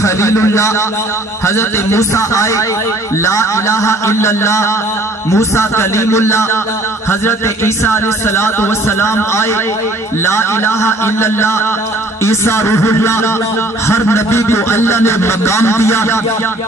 خلیل اللہ، حضرت موسیٰ آئے لا الہ الا اللہ، موسیٰ کلیم اللہ، حضرت عیسیٰ علیہ السلام آئے لا الہ الا اللہ، عیسیٰ روح اللہ۔ ہر نبی کو اللہ نے مقام دیا،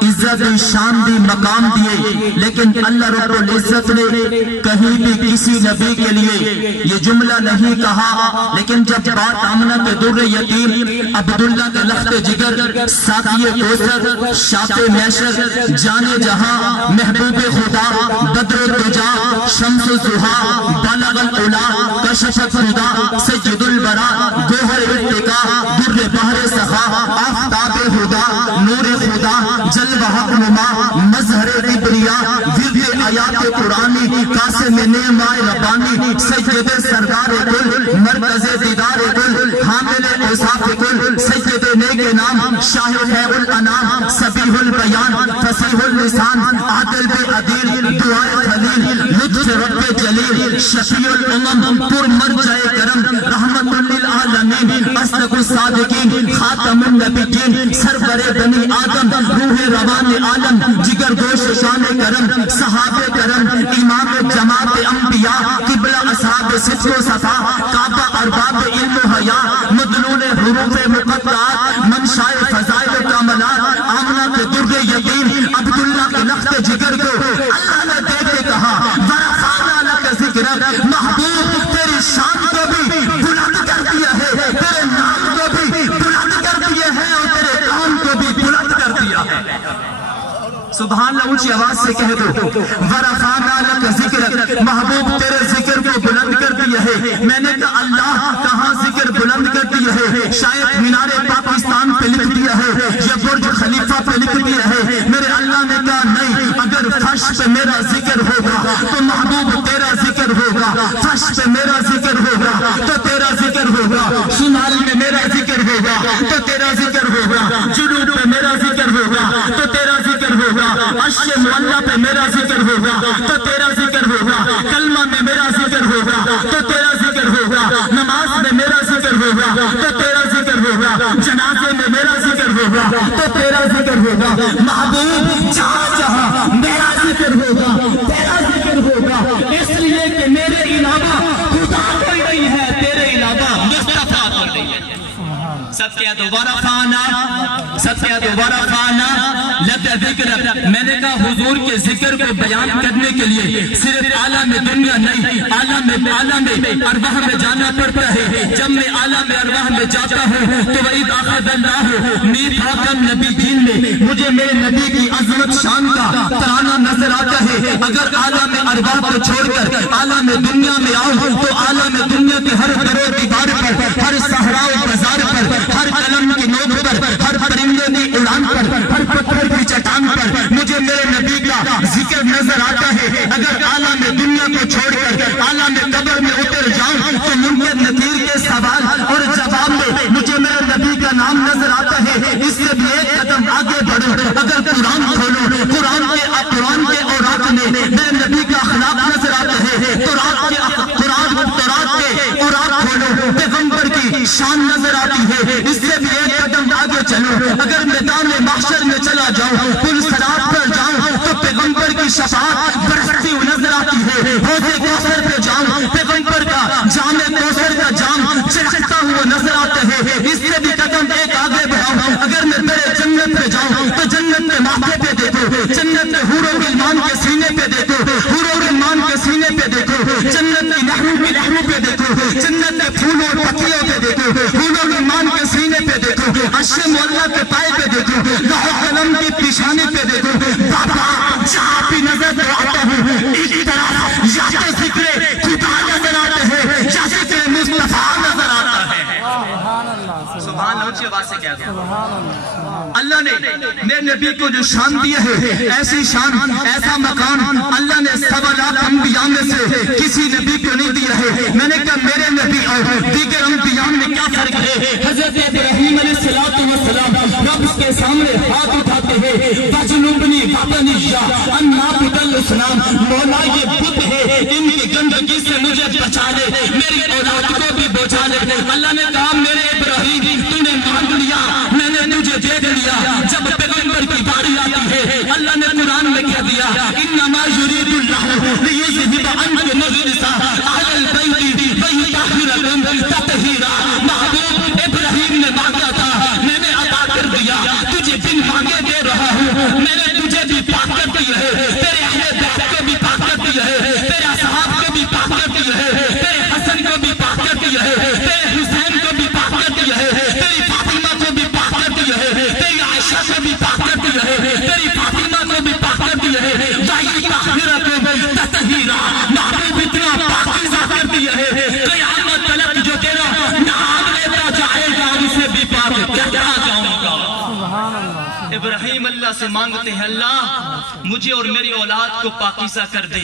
عزت شان دی مقام دیے، لیکن اللہ رب العزت نے کہیں بھی کسی نبی کے لیے یہ جملہ نہیں کہا، لیکن جب بات آمنہ کے در یتیم، عبداللہ کے لخت جگر، ساقی کوثر، شاف محشر، جانے جہاں، محبوب خدا، بدر الدجا، شمس الضحا، بلغ العلا، کشف الخدا، سید البرا، گوہر ارتقا، در بحر سخا، آفتاب خدا، نور خدا، جلوہ حق نما، مظہر کبریا، ورد آیات قرآنی، قاسم نعمہ ربانی، سید سردار کل، مرکز دیدار کل، حامل اوصاف کل، سید نیک نام، شاہ خیر الانام، صبیح البیان، فصیح اللسان، عادل عدیل، دعائے خلیل، لطف رب جلیل، شفیع الامم، پر مرجع کرم، رحمت للعالمین، اصدق الصادقین، خاتم النبیین، سرور بنی آدم، روح روان عالم، جگر گوش شان کرم، صحابہ کرم، امام جماعت انبیاء، قبلہ اصحاب صدق و صفا، کعبہ ارباب علم و حیا، مدلول حروف مقطعات، منشاء فضائل کاملات، آمنہ کے در یتیم، عبداللہ کے لخت جگر کو اللہ نے دیکھ کے کہا ورفعنا لک ذکرک، محبوب تیری شان کو بھی بلند کر دیا ہے، تیرے نام کو بھی بلند کر دیا ہے، اور تیرے کام کو بھی بلند کر دیا ہے۔ سبحان اللہ، اونچی آواز سے کہہ دو ورفعنا لک ذکرک، محبوب تیرے ذکر کو بلند کر دیا ہے۔ میں نے کہا اللہ کہاں ذکر بلند کر دیا ہے؟ شاید مینار پاکستان پہ لکھ دیا ہے یا برج خلیفہ پہ لکھ دیا ہے۔ میرے اللہ نے کہا نہیں، اگر فرش پہ میرا ذکر ہوگا تو محبوب تیرا ذکر ہوگا، فرش پہ میرا ذکر ہوگا تو تیرا ذکر ہوگا، شمال میں میرا ذکر ہوگا تو تیرا ذکر ہوگا، جنوب میں میرا ذکر ہوگا تو تیرا ذکر ہوگا، عرش معلیٰ پہ میرا ذکر ہوگا تو تیرا ذکر ہوگا، کلمہ میں میرا ذکر ہوگا تو تیرا ذکر ہوگا، نماز میں میرا ذکر ہوگا تو تیرا ذکر ہوگا، جنازے میں میرا ذکر ہوگا تو تیرا ذکر ہوگا، محبوب جہاں جہاں میرا ذکر ہوگا تیرا ذکر ہوگا، اس لیے کہ میرے علاوہ خدا کوئی نہیں ہے، تیرے علاوہ مصطفیٰ کوئی نہیں ہے۔ سب کیا دوبارہ فانا، سب کیا دوبارہ فانا لک ذکرک۔ میں نے کہا حضور کے ذکر کو بیان کرنے کے لیے صرف عالم دنیا نہیں، عالم ارواح میں جانا پڑتا ہے۔ جب میں عالم ارواح میں جاتا ہوں تو وَإِذْ أَخَذَ اللَّهُ مِيثَاقَ النَّبِيِّينَ میں مجھے میرے نبی کی عظمت شان کا ترانہ نظر آتا ہے۔ اگر عالم ارواح کو چھوڑ کر عالم دنیا میں آؤں تو عالم دنیا کے ہر در و دیوار پر، ہر صحرا و بازار پر، ہر قلم کی نوک پر، ہر پرندے کی اڑان پر، ہر پتھر کی چٹان پر مجھے میرے نبی کا ذکر نظر آتا ہے۔ اگر عالم دنیا کو چھوڑ کر عالم قبر میں اتر جاؤں تو منکر نکیر کے سوال اور جواب میں مجھے میرے نبی کا نام نظر آتا ہے۔ اس سے بھی ایک قدم آگے بڑھو، اگر قرآن کھولو، قرآن کے اوراق میں میرے نبی کا اخلاق نظر آتا ہے۔ قرآن کے اوراق کھولو، پیغمبر کی شان نظر آتی ہے۔ اس سے بھی ایک قدم آگے چلو، اگر میدان محشر میں چلا جاؤں، پل صراط پر جاؤں تو پیغمبر کی شفاعت برستی ہوئی نظر آتی ہے۔ حوض کوثر پہ جاؤں، پیغمبر کا جام کوثر کا جام چڑھتا ہوا نظر آتا ہے۔ اس سے بھی قدم ایک آگے بڑھاؤں، اگر میں بڑے جنت پہ جاؤں تو جنت کے ماتھے پہ دیکھو، جنت کے حور و غلمان کے سینے پہ دیکھو، حور و غلمان کے سینے پہ دیکھو، جنت کی نہروں پہ دیکھو، جنت کے پھولوں اور پتیوں پہ دیکھو، حور و غلمان کے سینے پہ دیکھو، عرش معلیٰ کے پائے پہ دیکھو، لوح قلم کی پیشانی پہ دیکھو۔ بابا جہاں بھی نظر آتا ہوں ایک طرح یا تو ذکر خدا نظر آتا ہے یا ذکر مصطفیٰ نظر آتا ہے۔ سبحان اللہ، اونچی آواز سے کہہ دو اللہ نے میرے نبی کو جو شان دیا ہے، ایسی شان، ایسا مقام اللہ نے 1.25 انبیاء میں سے کسی نبی کو نہیں دیا ہے۔ میں نے کہا میرے نبی اور دیگر انبیاء میں کیا فرق ہے؟ حضرت ابراہیم علیہ السلام رب کے سامنے ہاتھ اٹھاتے ہیں، فَجْنُبْنِي وَبَنِيَّ أَن نَعْبُدَ الْأَصْنَامَ، مولا یہ بت ہے، ان کی گندگی سے مجھے بچا لے، میری اولاد کو بھی بچا لے۔ اللہ نے کہا میرے ابراہیم تو نے مانگ لیا، میں نے تجھے دیکھ لیا، ابراہیم اللہ سے مانگتے ہیں اللہ مجھے اور میری اولاد کو پاکیزہ کر دے.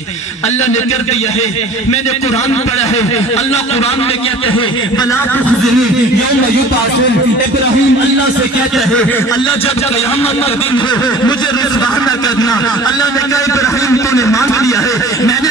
اللہ نے کر دیا ہے. میں نے قرآن پڑھا ہے. اللہ قرآن میں کہتے ہیں وَلَا تُخْزِنِي يَوْمَ يُبْعَثُونَ. ابراہیم اللہ سے کہتے ہیں اللہ جب قیامت کا دن ہو مجھے رسوا نہ کرنا. اللہ نے کہا ابراہیم تو نے مانگ لیا ہے, میں نے